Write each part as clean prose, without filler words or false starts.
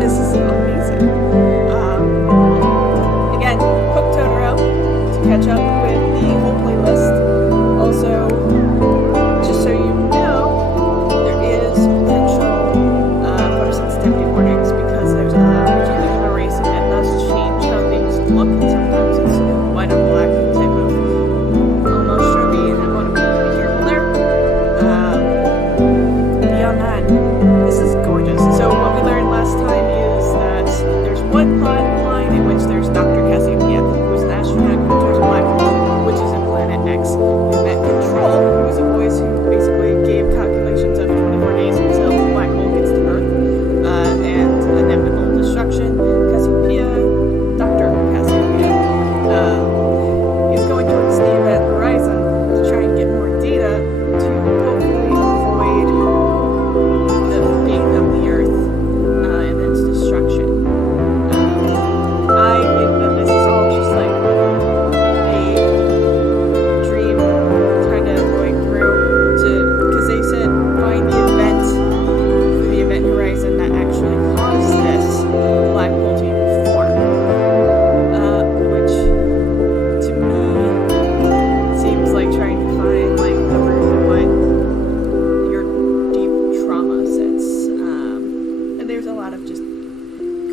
This is amazing. Again, Hook Totoro to catch up with the whole playlist. Also, just so you know, there is potential photosensitivity warnings because there's a particular racing that does change how things look, and sometimes it's white on black type of almost sharpie, and I want to be careful there. Beyond that, this is gorgeous. So what we learned last time is that there's one plot line in which there's Dr. Cassiopeia, who's an astronaut who enters a black hole, which is in Planet X. We met Control, who is a voice who basically gave calculations of 24 days until the black hole gets to Earth, and inevitable destruction. Cassiopeia, Dr. Cassiopeia, is going towards the event horizon to try and get more data to hopefully avoid the fate of the Earth and its destruction. I think that this is all just like a dream kind of going through because they said find the event for the event horizon that actually caused this black hole to even form, which to me seems like trying to find like the root of what your deep trauma sits. And there's a lot of just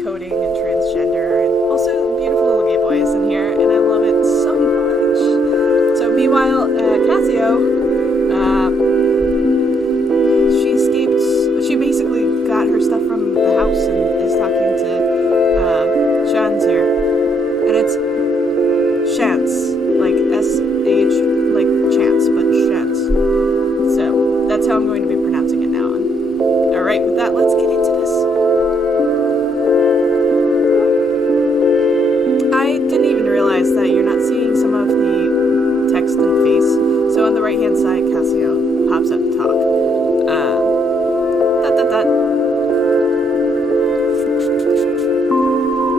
coding and transgender and also beautiful little gay boys in here, and I love it so much. So meanwhile, Kasio, she escaped. She basically got her stuff from the house and is talking to Shans here, and it's Shans, like S-H, like chance, but Shans. So that's how I'm going to be pronouncing it now. All right, with that, let's get into this. I didn't even realize that you're not seeing some of the text and face. So on the right-hand side, Kasio pops up to talk.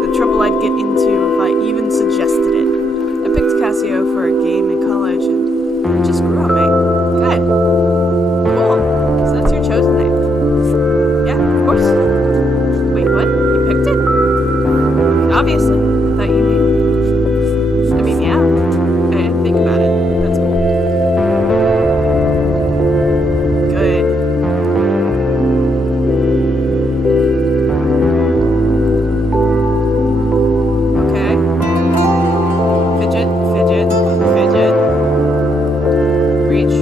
The trouble I'd get into if I even suggested it. I picked Kasio for a game in college, and it just grew on me. Good. Cool. So that's your chosen name. Yeah, of course. Wait, what? You picked it? Obviously. Thought you knew. I mean, yeah. I didn't think about it. That's cool. Good. Okay. Fidget, fidget, fidget. Reach.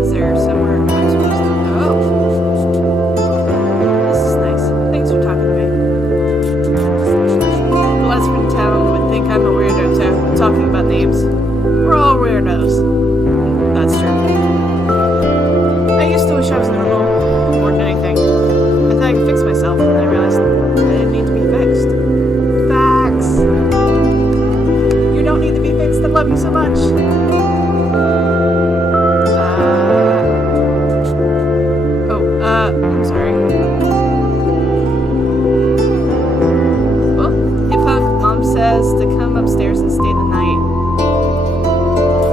Is there somewhere I'm supposed to go? This is nice. Thanks for talking to me. The Lesbian town would think I'm a weirdo too, talking about names. We're all weirdos. That's true. I used to wish I was normal, more than anything. I thought I could fix myself, and I realized I didn't need to be fixed. Facts. You don't need to be fixed. I love you so much. I'm sorry. Well, Hip Hop Mom says to come upstairs and stay the night.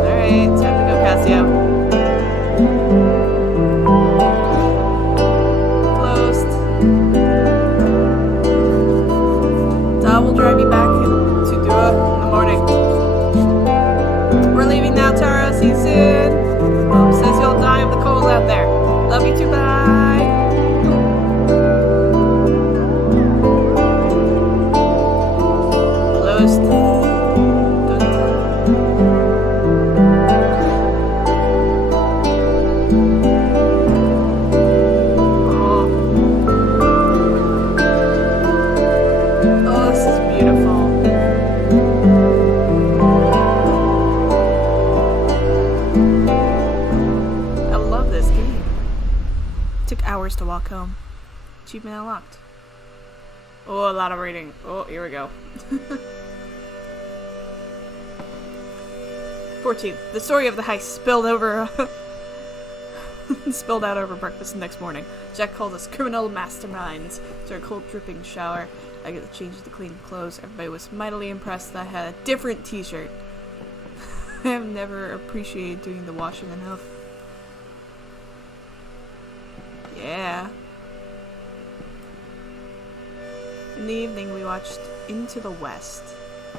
Alright, time to go, Kasio. Closed. Dad will drive you back to Dua in the morning. We're leaving now, Tara. See you soon. Mom says you'll die of the cold out there. Love you too, bye. Closed. Oh, this is beautiful. I love this game. Took hours to walk home. Achievement unlocked. Oh, a lot of reading. Oh, here we go. 14. The story of the heist spilled out over breakfast the next morning. Jack called us criminal masterminds. After a cold dripping shower, I get to change the clean clothes. Everybody was mightily impressed that I had a different t-shirt. I have never appreciated doing the washing enough. Yeah. In the evening, we watched Into the West.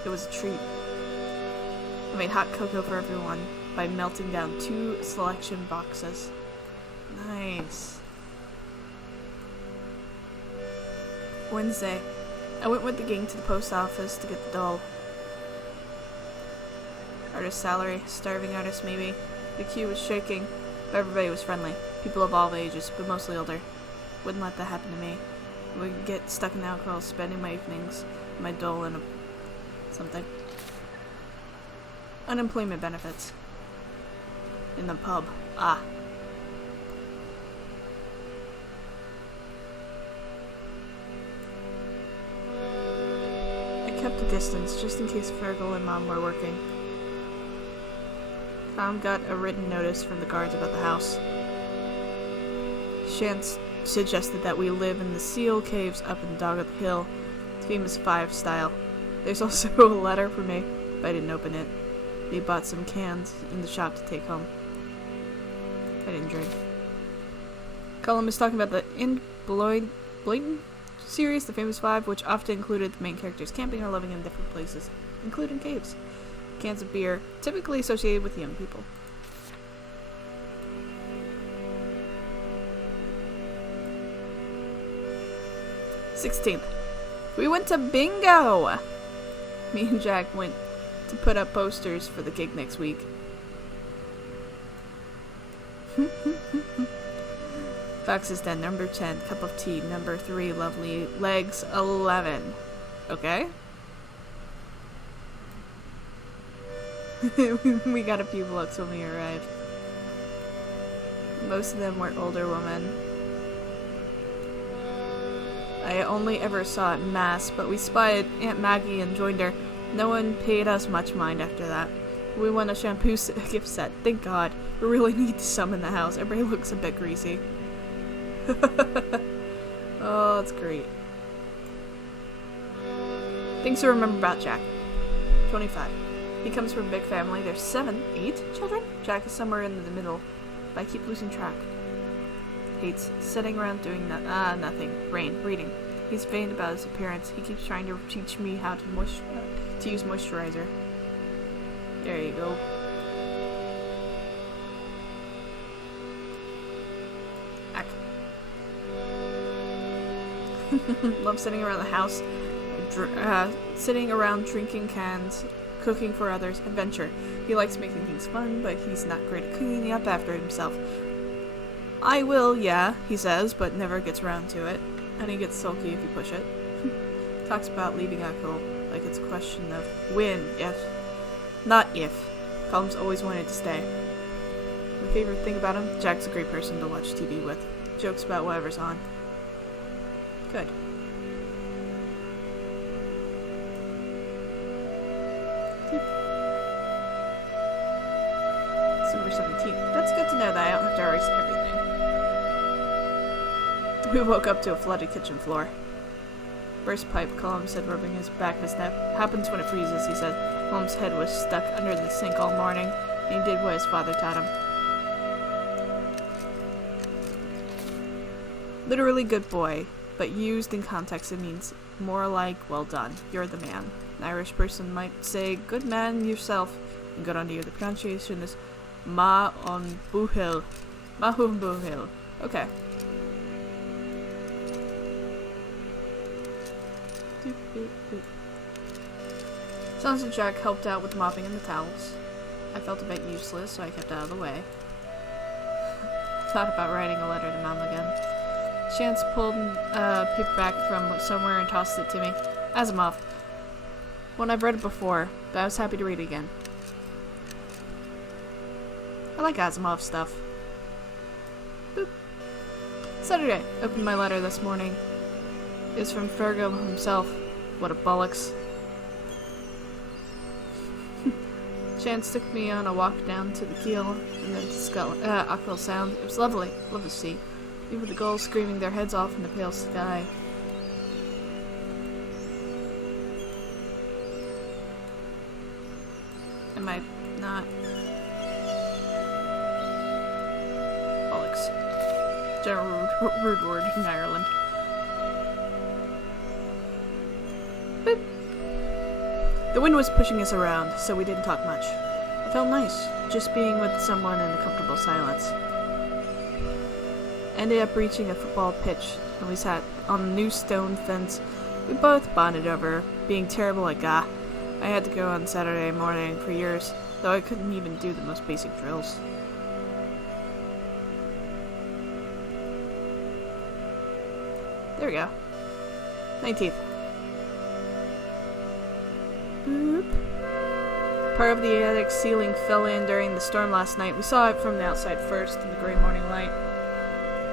It was a treat. I made hot cocoa for everyone by melting down 2 selection boxes. Nice. Wednesday, I went with the gang to the post office to get the doll. Artist salary, starving artist maybe. The queue was shaking, but everybody was friendly. People of all ages, but mostly older. Wouldn't let that happen to me. I would get stuck in alcohol, spending my evenings, my doll, and something. Unemployment benefits. In the pub. Ah. I kept a distance, just in case Fergal and Mom were working. Tom got a written notice from the guards about the house. Shans suggested that we live in the seal caves up in Dog Hill, famous 5 style. There's also a letter for me, but I didn't open it. They bought some cans in the shop to take home. I didn't drink. Colum is talking about the Blatant series, the famous 5, which often included the main characters camping or living in different places, including caves. Cans of beer, typically associated with young people. "16th. We went to bingo! Me and Jack went to put up posters for the gig next week. Fox's Den, number 10, cup of tea, number 3, lovely legs, 11. Okay. We got a few looks when we arrived. Most of them were older women. I only ever saw it Mass, but we spotted Aunt Maggie and joined her. No one paid us much mind after that. We won a shampoo gift set. Thank God. We really need some in the house. Everybody looks a bit greasy. Oh, that's great. Things to remember about Jack. 25. He comes from a big family. There's 7, 8 children? Jack is somewhere in the middle, but I keep losing track. Hates sitting around doing nothing. Rain, reading. He's vain about his appearance. He keeps trying to teach me how to use moisturizer. There you go. Ack. Love sitting around the house, sitting around drinking cans, cooking for others, adventure. He likes making things fun, but he's not great at cleaning up after himself. I will, yeah, he says, but never gets around to it. And he gets sulky if you push it. Talks about leaving alcohol like it's a question of when, if. Not if. Colum's always wanted to stay. My favorite thing about him, Jack's a great person to watch TV with. Jokes about whatever's on. Good. December 17th. That's good to know that I don't have to erase everything. We woke up to a flooded kitchen floor. Burst pipe, Colum said, rubbing his back in his neck. Happens when it freezes, he said. Colum's head was stuck under the sink all morning, and he did what his father taught him. Literally good boy, but used in context it means more like well done. You're the man. An Irish person might say good man yourself, and good on you. The pronunciation is ma on buhil. Mahum buhil. Okay. Sounds like Jack helped out with mopping and the towels. I felt a bit useless, so I kept out of the way. Thought about writing a letter to Mom again. Chance pulled a paperback from somewhere and tossed it to me. Asimov. One I've read it before, but I was happy to read it again. I like Asimov stuff. Boop. Saturday. Opened my letter this morning. It's from Fergal himself. What a bollocks. Chance took me on a walk down to the keel and then to Ockel Sound. It was lovely. Lovely to see. Even the gulls screaming their heads off in the pale sky. Am I not a rude word in Ireland. Boop. The wind was pushing us around, so we didn't talk much. It felt nice, just being with someone in a comfortable silence. Ended up reaching a football pitch, and we sat on a new stone fence. We both bonded over being terrible at Ga. I had to go on Saturday morning for years, though I couldn't even do the most basic drills. There we go. 19th. Boop. Part of the attic ceiling fell in during the storm last night. We saw it from the outside first in the gray morning light.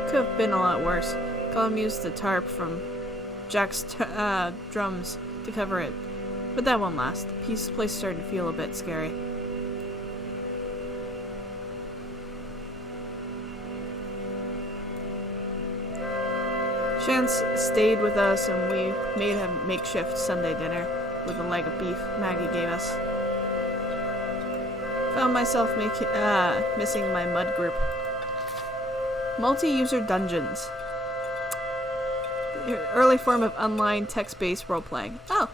Could have been a lot worse. Colin used the tarp from Jack's drums to cover it. But that won't last. The place started to feel a bit scary. Shans stayed with us and we made a makeshift Sunday dinner with a leg of beef Maggie gave us. Found myself missing my mud group. Multi-user dungeons. The early form of online text-based role-playing. Oh!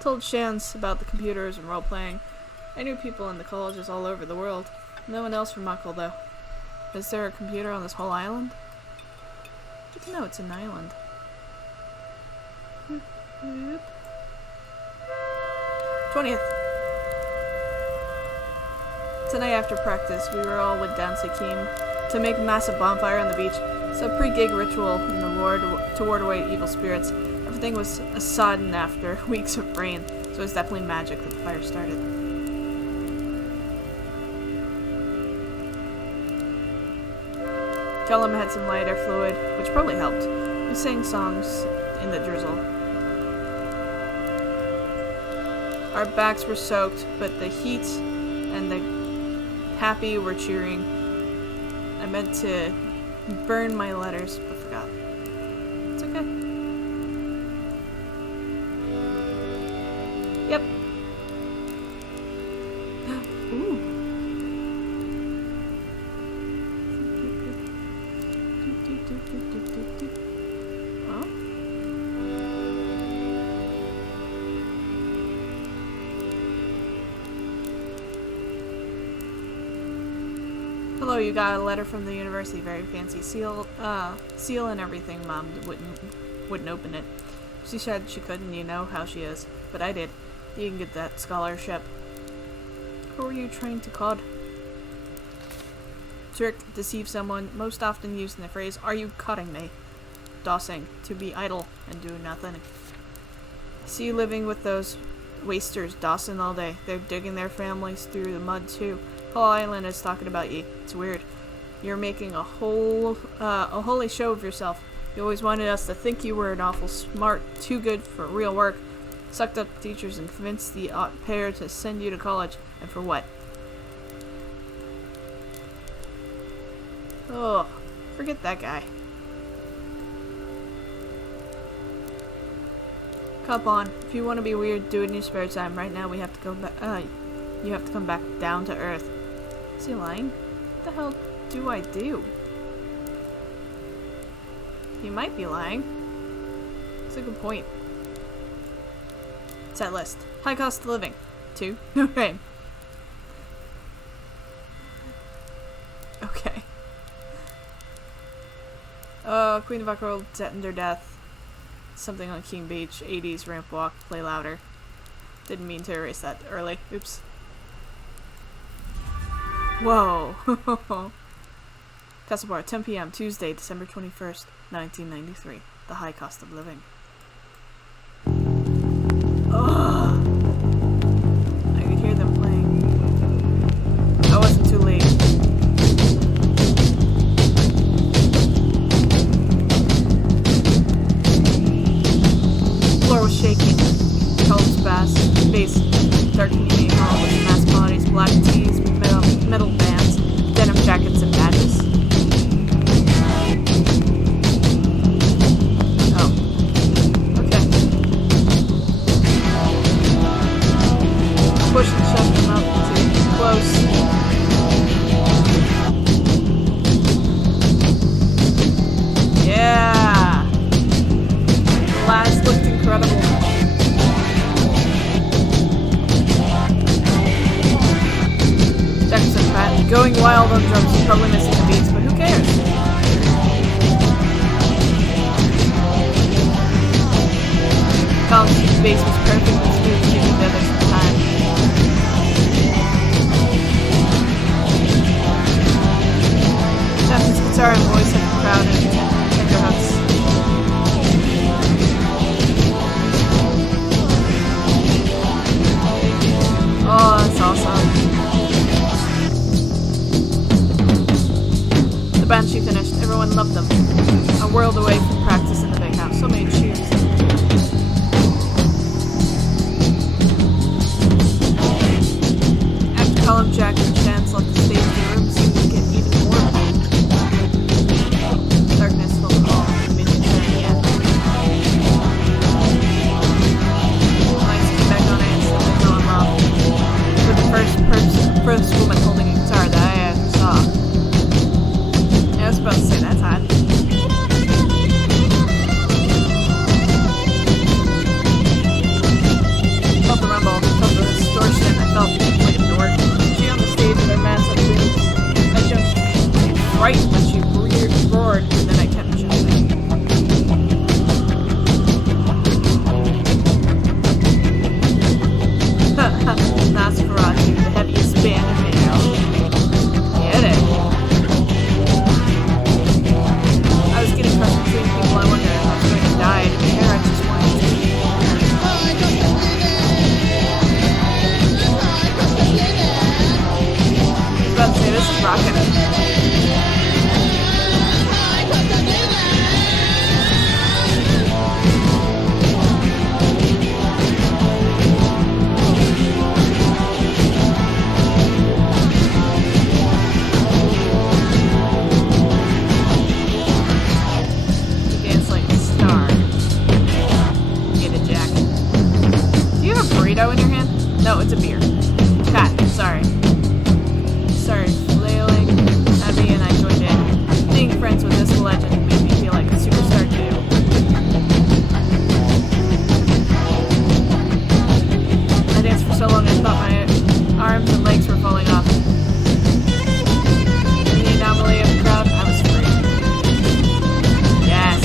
Told Shans about the computers and role-playing. I knew people in the colleges all over the world. No one else from Muckle, though. Is there a computer on this whole island? Good to know it's an island. 20th. Tonight after practice, we were all with Dan Sakim to make a massive bonfire on the beach. It's a pre-gig ritual in the ward to ward away evil spirits. Everything was sodden after weeks of rain, so it was definitely magic that the fire started. Callum had some lighter fluid, which probably helped. We sang songs in the drizzle. Our backs were soaked, but the heat and the happy were cheering. I meant to burn my letters, but forgot. It's okay. Yep. Ooh. Oh. Hello, you got a letter from the university. Very fancy seal and everything. Mom wouldn't open it. She said she couldn't. You know how she is. But I did. You can get that scholarship. Who are you trying to cod? Trick, deceive someone, most often using the phrase, "Are you cutting me?" Dossing, to be idle and do nothing. See you living with those wasters, dossing all day. They're digging their families through the mud too. Whole island is talking about you. It's weird. You're making a holy show of yourself. You always wanted us to think you were an awful smart, too good for real work. Sucked up teachers and convinced the pair to send you to college. And for what? Oh, forget that guy. Come on, if you want to be weird, do it in your spare time. Right now, we have to go back. You have to come back down to earth. Is he lying? What the hell do I do? He might be lying. That's a good point. Set list. High cost of living. 2. Okay. Okay. Queen of Rockworld under death. Something on King Beach. 80s ramp walk. Play louder. Didn't mean to erase that early. Oops. Whoa. Castlebar, 10 p.m. Tuesday, December 21st, 1993. The high cost of living. Ugh. I could hear them playing. I wasn't too late. The floor was shaking. Columns bass, dark community hall with mass bodies, black tees, metal bands, denim jackets, and badges. Oh. Okay. wild on drums, he's probably missing the beats, but who cares? Colin's bass was perfectly smooth, giving the others some time. Shans' guitar and voice have the crowd in tenderhooks. Oh, that's awesome. The Banshee finished. Everyone loved them. A world away from practice in the big house. So many cheers. After Colin, Jack, and Shans left the stage, the room seemed to get even more packed. Darkness filled the hall. The music sang again. Lights came back on and instantly fell in love. For the first woman holding a guitar that I ever saw. Yeah, I was about to say that's hot. I felt the rumble, I felt the distortion, I felt like a dork. She on the stage with her massive boobs. I jumped right when she roared, and then I kept jumping. Nosferatu, the heaviest band in video. Get it? I was getting crushed between people. I wondered if I was going to die. I didn't care. I just wanted to. I was about to say, this is rocking. In your hand? No, it's a beer. God, sorry. Started flailing at me and I joined in. Being friends with this legend made me feel like a superstar too. I danced for so long I thought my arms and legs were falling off. In the anomaly of the crowd, I was free. Yes.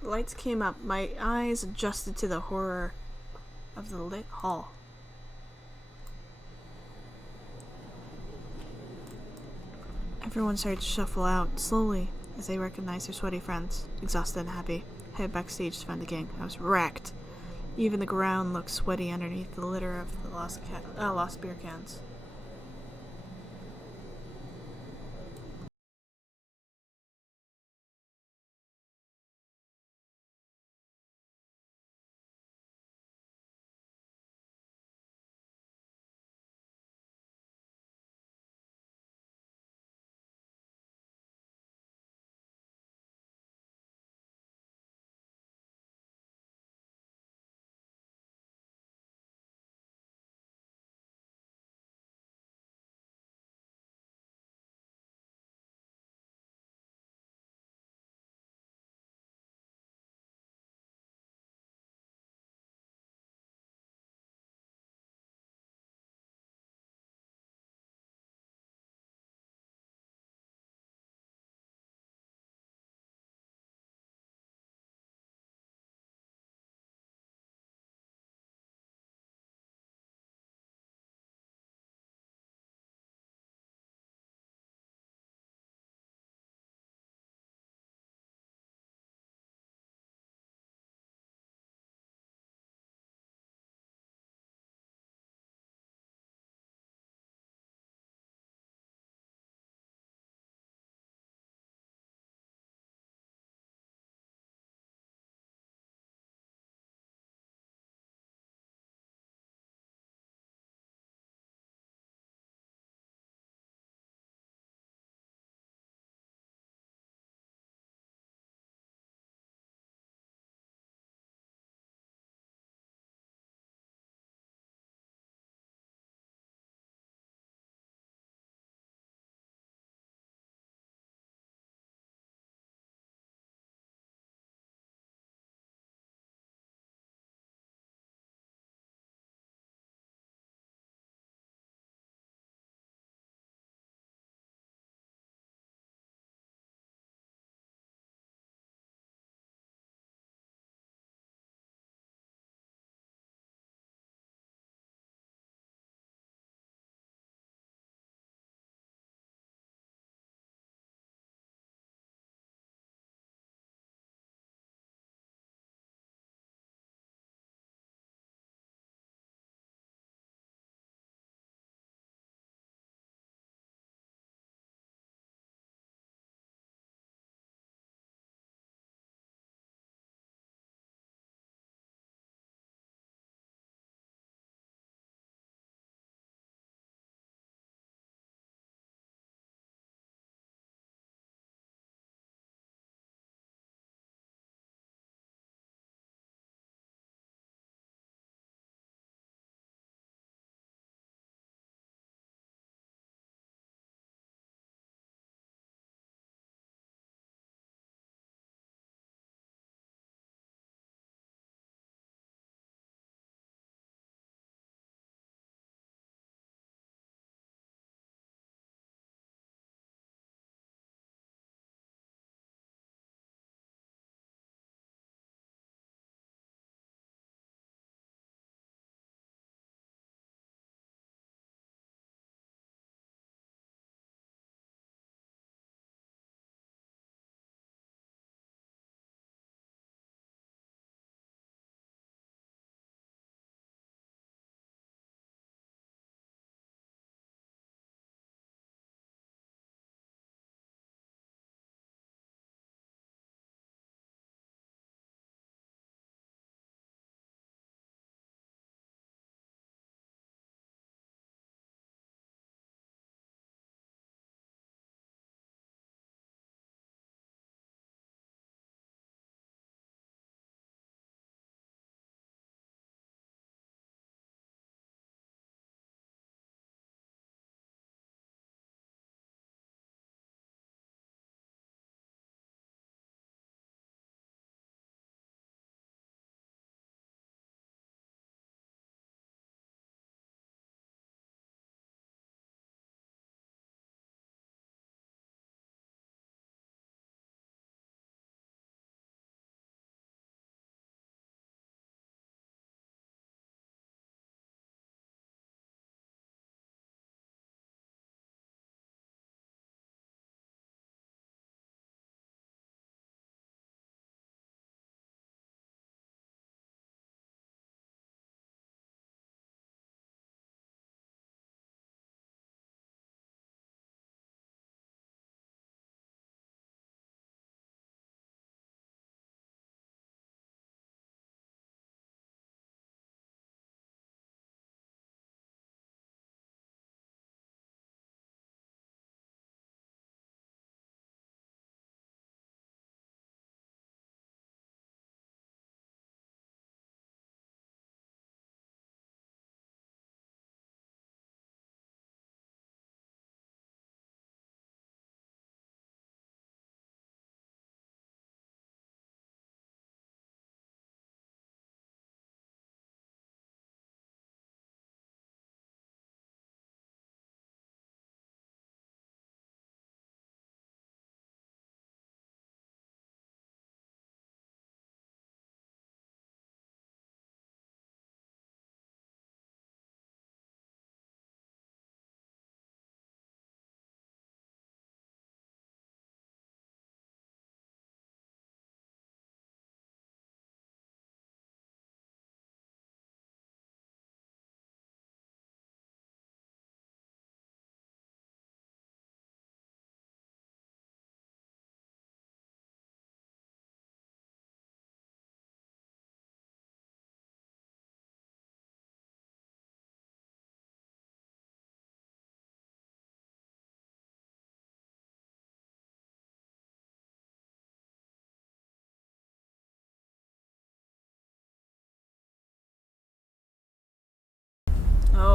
The lights came up. My eyes adjusted to the horror of the lit hall. Everyone started to shuffle out slowly as they recognized their sweaty friends, exhausted and happy. I headed backstage to find the gang. I was wrecked. Even the ground looked sweaty underneath the litter of the lost beer cans.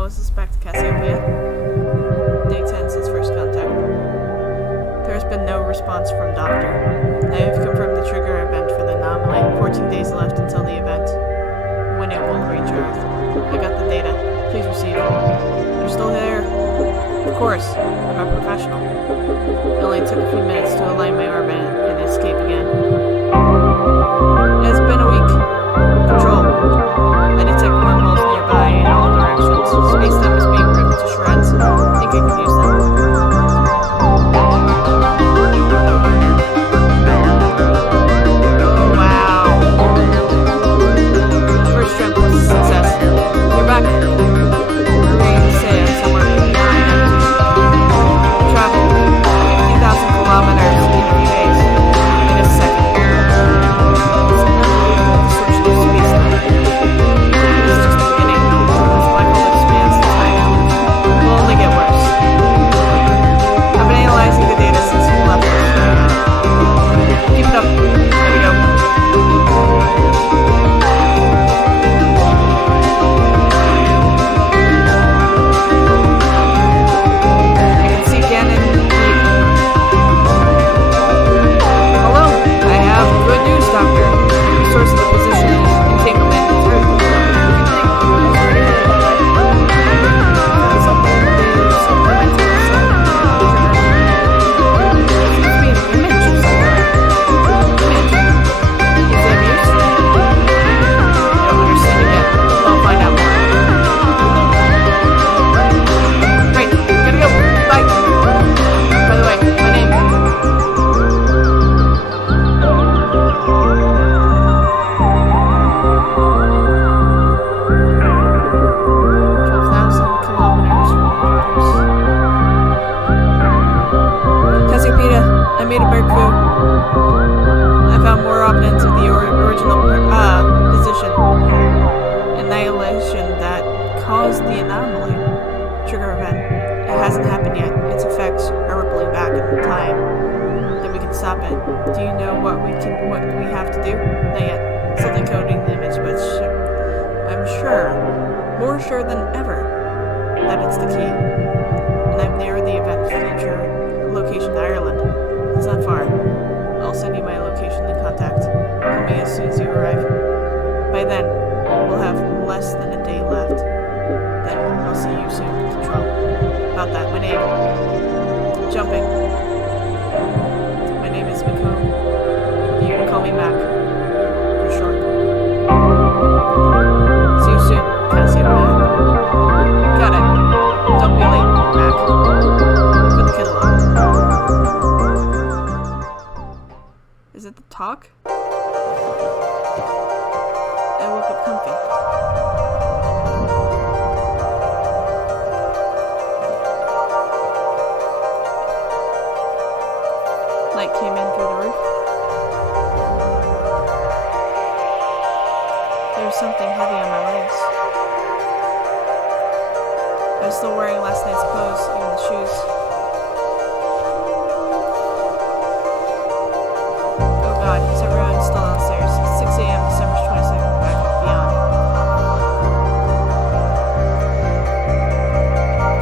Hello, is this back to Cassiopeia? Day 10 since first contact. There has been no response from Doctor. I have confirmed the trigger event for the anomaly. 14 days left until the event, when it will reach Earth. I got the data. Please receive. You're still there? Of course. I'm a professional. It only took a few minutes to align my orbit and escape again. It's been a week. Control. I detect wormholes nearby in all directions. Space-time is being ripped to shreds. I think I can use them. Oh, wow. First trip was a success. You're back. We're ready to say I'm somewhere behind empty. Travel 50,000 kilometers in a few days. In a second. It's an unbelievable description of space-time. It's just the beginning. As black hole expands to time, it will only get worse. I've been analyzing the data since you left us. Keep it up. There we go. I can see Gannon. Hello. I have good news, Doctor. The source of the position is entanglement with Earth. I made a breakthrough. I found more openings of the original position. Annihilation that caused the anomaly. Trigger event. It hasn't happened yet. Its effects are rippling back in time. Then we can stop it. Do you know what we have to do? Not yet. Still decoding the image, but I'm sure, more sure than ever, that it's the key. And I've narrowed the event's future location to Ireland. It's not far. I'll send you my location and contact. Call me as soon as you arrive. By then, we'll have less than a day left. Then I'll see you soon. Control. About that, my name. Jumping. My name is Miko. You can call me Mac. For short. See you soon, Casio. Got it. Don't be late, Mac. Put the kid alone. Is it the talk? I woke up comfy. Light came in through the roof. There was something heavy on my legs. I was still wearing last night's clothes, even the shoes. God, is everyone still downstairs? 6 a.m. December 22nd, back beyond.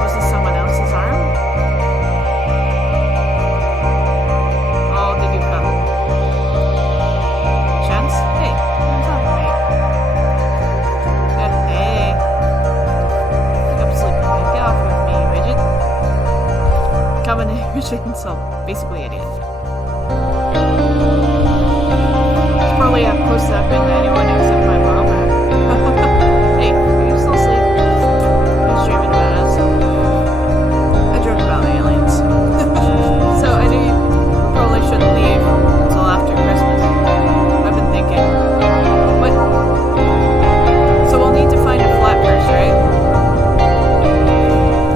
Was this someone else's arm? Oh, did you come? Chance? Hey, what's up, mate? Good day. Wake up sleeping. Get off with me, midget. Combination, so basically idiot. Probably close enough in anyone except my mom. Hey, are you still asleep? Who's dreaming about us? I dreamt about aliens. So I knew you probably shouldn't leave until after Christmas. I've been thinking. What? So we'll need to find a flat first, right?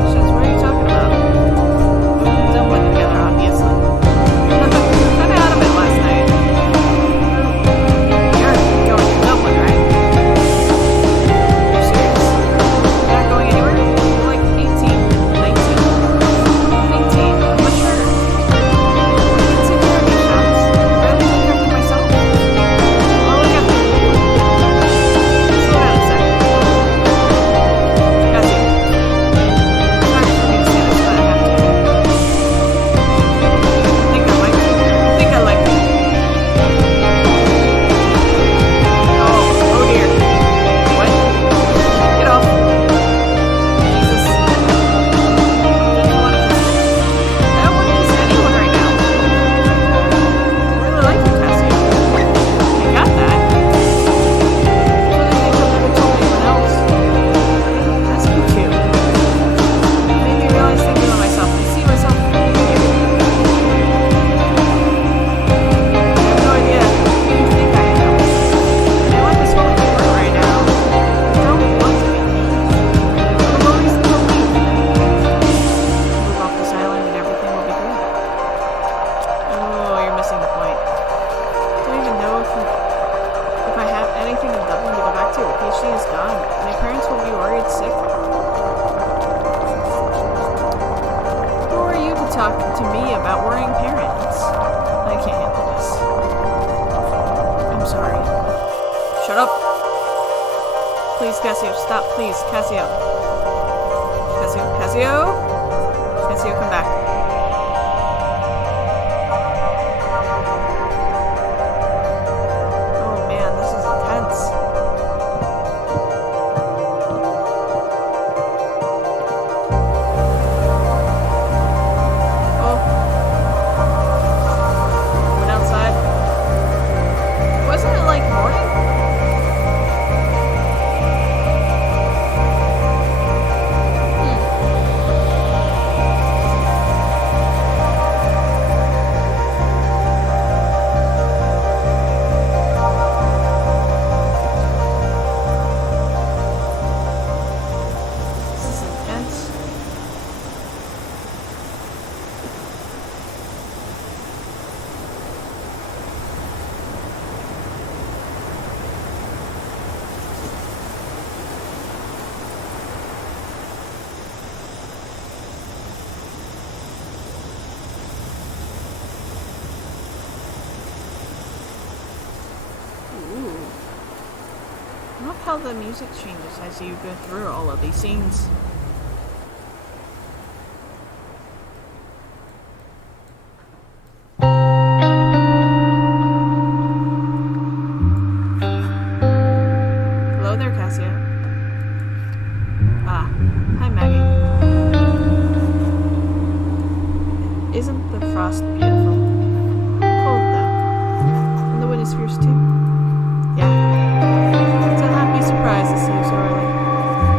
Shans, what are you talking about? Dumpling together, obviously. Kinda out of it last night. Going to Dublin. about worrying parents. I can't handle this. I'm sorry. Shut up. Please, Kasio, stop, please, Kasio. Kasio? Kasio, come back. Oh man, this is intense. Oh. Went outside. Wasn't it like morning? I love how the music changes as you go through all of these scenes. Hello there, Kasio. Ah, hi, Maggie. Isn't the frost beautiful? Cold, though. And the wind is fierce, too. Yeah. Surprised to see you so early,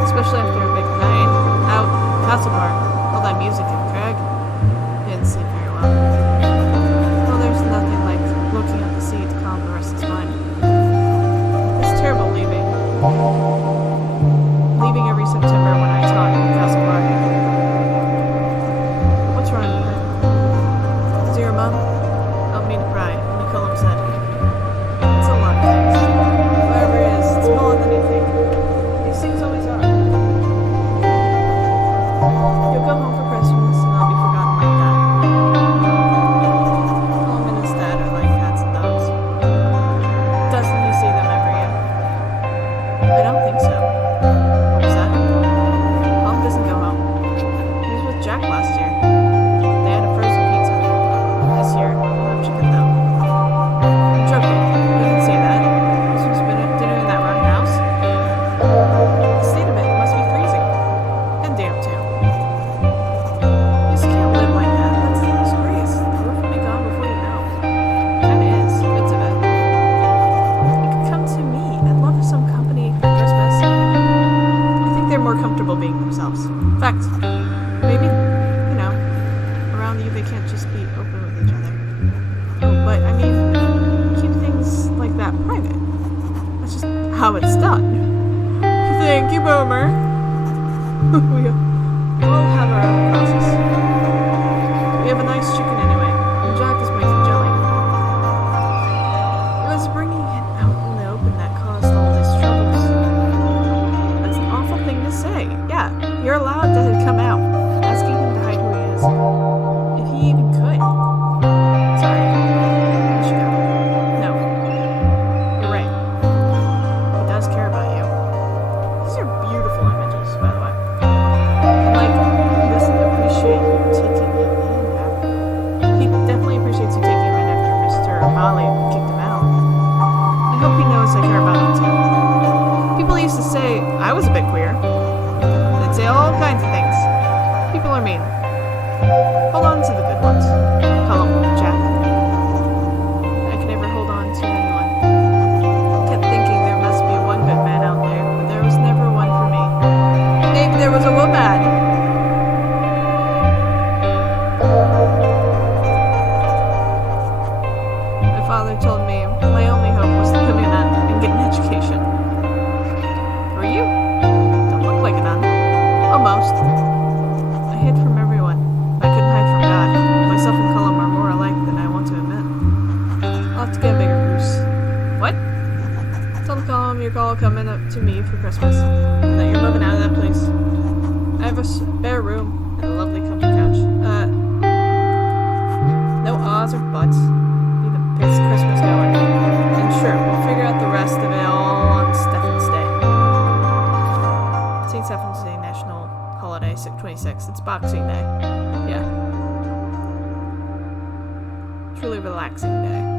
especially after a big night out castle bar. All that music and drag. Didn't sleep very well. Well, there's nothing like looking at the sea to calm the rest of his mind. It's terrible leaving every September when I taught in castle bar. What's wrong with it? Is it your mom? Help me to cry, Nicola said. It's a lot of things. Whatever it is, it's smaller than you think. These things always are. You'll go home for Christmas and I'll be forgotten like that. Mom and his dad are like cats and dogs. Doesn't he see them every year? I don't think so. What was that? Mom doesn't go home. He was with Jack last year. They had a frozen pizza. This year, we'll have chicken though. I'm joking. You didn't say that. Christmas dinner in that round house? The state of it must be freezing. And damp too. You just can't live like that. That's a disgrace. The roof will be gone before you know. Kinda is. Bits of it. You could come to me. I'd love some company for Christmas. I think they're more comfortable being themselves. In fact, maybe, around you they can't just be open with each other. Oh, but I mean, keep things like that private. That's just how it's done. Thank you, Boomer. We all have our own process. We have a nice chicken anyway, and Jack is making jelly. It was bringing it out in the open that caused all these troubles. That's an awful thing to say. Yeah, you're allowed to come out, asking him to hide who he is. If he even could. Sorry. I should go. No. You're right. He does care about you. These are beautiful images, by the way. He doesn't appreciate you taking him in. He definitely appreciates you taking him in after Mr. Molly kicked him out. I hope he knows I care about him too. People used to say I was a bit queer. They'd say all kinds of things. People are mean. Hold on to the good ones. Hello, Jack. I could never hold on to anyone. Kept thinking there must be one good man out there, but there was never one for me. Maybe there was a woman. My father told me my only hope was to become a nun and get an education. Were you? Don't look like a nun. Almost. I hid from everyone. I couldn't hide from God. Myself and Cullum are more alike than I want to admit. I'll have to get a bigger goose. What? Tell Cullum you're all coming up to me for Christmas, and that you're moving out of that place. I have a spare room and a lovely comfy couch. in-laws are butts. Need to get Christmas going. And sure, we'll figure out the rest of it all on Stephen's Day. St. Stephen's Day National Holiday, 26. It's Boxing Day. Yeah. Truly relaxing day.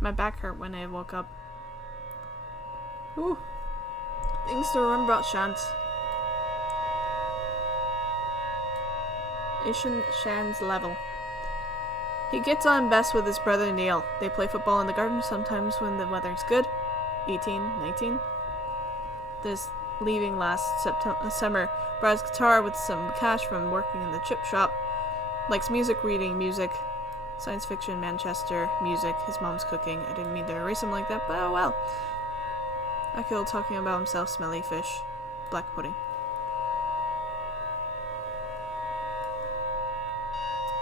My back hurt when I woke up. Ooh. Things to remember about Shans. Shan's level. He gets on best with his brother Neil. They play football in the garden sometimes when the weather's good. 18, 19. This leaving last summer. Brought his guitar with some cash from working in the chip shop. Likes music, reading, music. Science fiction, Manchester, music, his mom's cooking. I didn't mean to erase him like that, but oh well. Akil talking about himself, smelly fish, black pudding.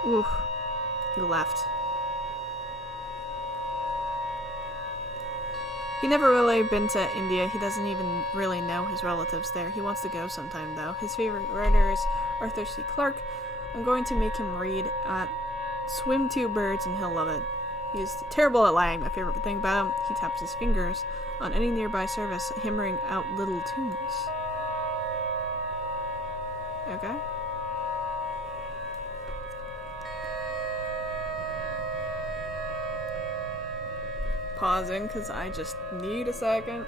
Ooh, he left. He never really been to India. He doesn't even really know his relatives there. He wants to go sometime though. His favorite writer is Arthur C. Clarke. I'm going to make him read at Swim Two Birds and he'll love it. He is terrible at lying. My favorite thing about him, he taps his fingers on any nearby surface, hammering out little tunes. Okay. Pausing, because I just need a second.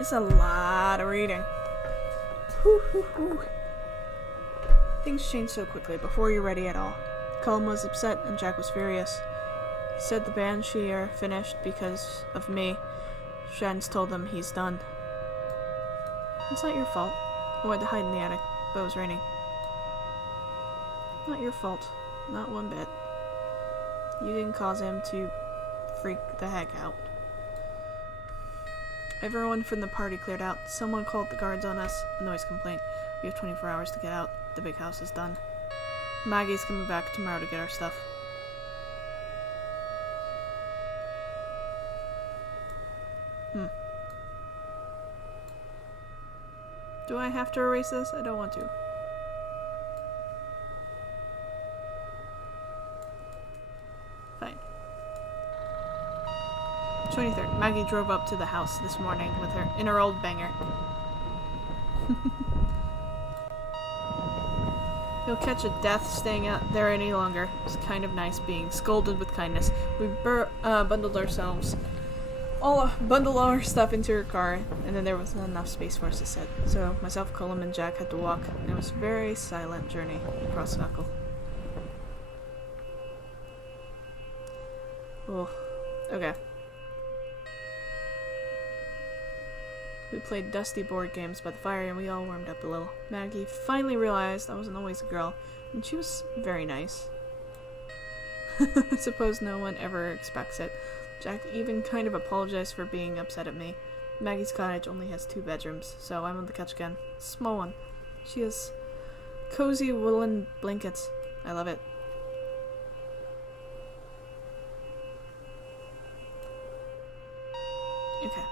It's a lot of reading. Whew, whew, whew. Things change so quickly before you're ready at all. Colin was upset and Jack was furious. He said the Bandshees are finished because of me. Shans told them he's done. It's not your fault. I went to hide in the attic, but it was raining. Not your fault. Not one bit. You didn't cause him to freak the heck out. Everyone from the party cleared out. Someone called the guards on us. A noise complaint. We have 24 hours to get out. The big house is done. Maggie's coming back tomorrow to get our stuff. Do I have to erase this? I don't want to. Fine. 23rd. Maggie drove up to the house this morning with her in her old banger. You'll catch a death staying out there any longer. It's kind of nice being scolded with kindness. We bundled all our stuff into her car, and then there wasn't enough space for us to sit. So myself, Colum, and Jack had to walk, and it was a very silent journey across Knuckle. Oh, okay. We played dusty board games by the fire and we all warmed up a little. Maggie finally realized I wasn't always a girl, and she was very nice. I suppose no one ever expects it. Jack even kind of apologized for being upset at me. Maggie's cottage only has 2 bedrooms, so I'm on the couch again. Small one. She has cozy woolen blankets. I love it. Okay.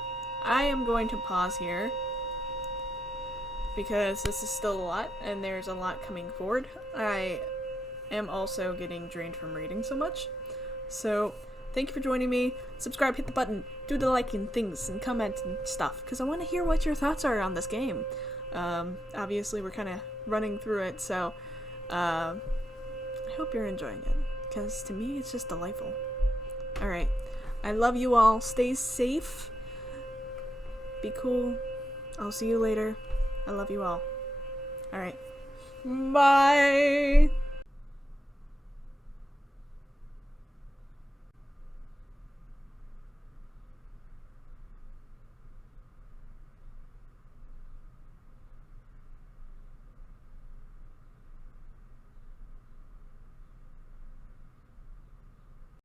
I am going to pause here because this is still a lot and there's a lot coming forward. I am also getting drained from reading so much. So, thank you for joining me. Subscribe, hit the button, do the liking things and comment and stuff because I want to hear what your thoughts are on this game. Obviously we're kind of running through it, so I hope you're enjoying it because to me it's just delightful. Alright, I love you all. Stay safe. Be cool. I'll see you later. I love you all. Alright. Bye!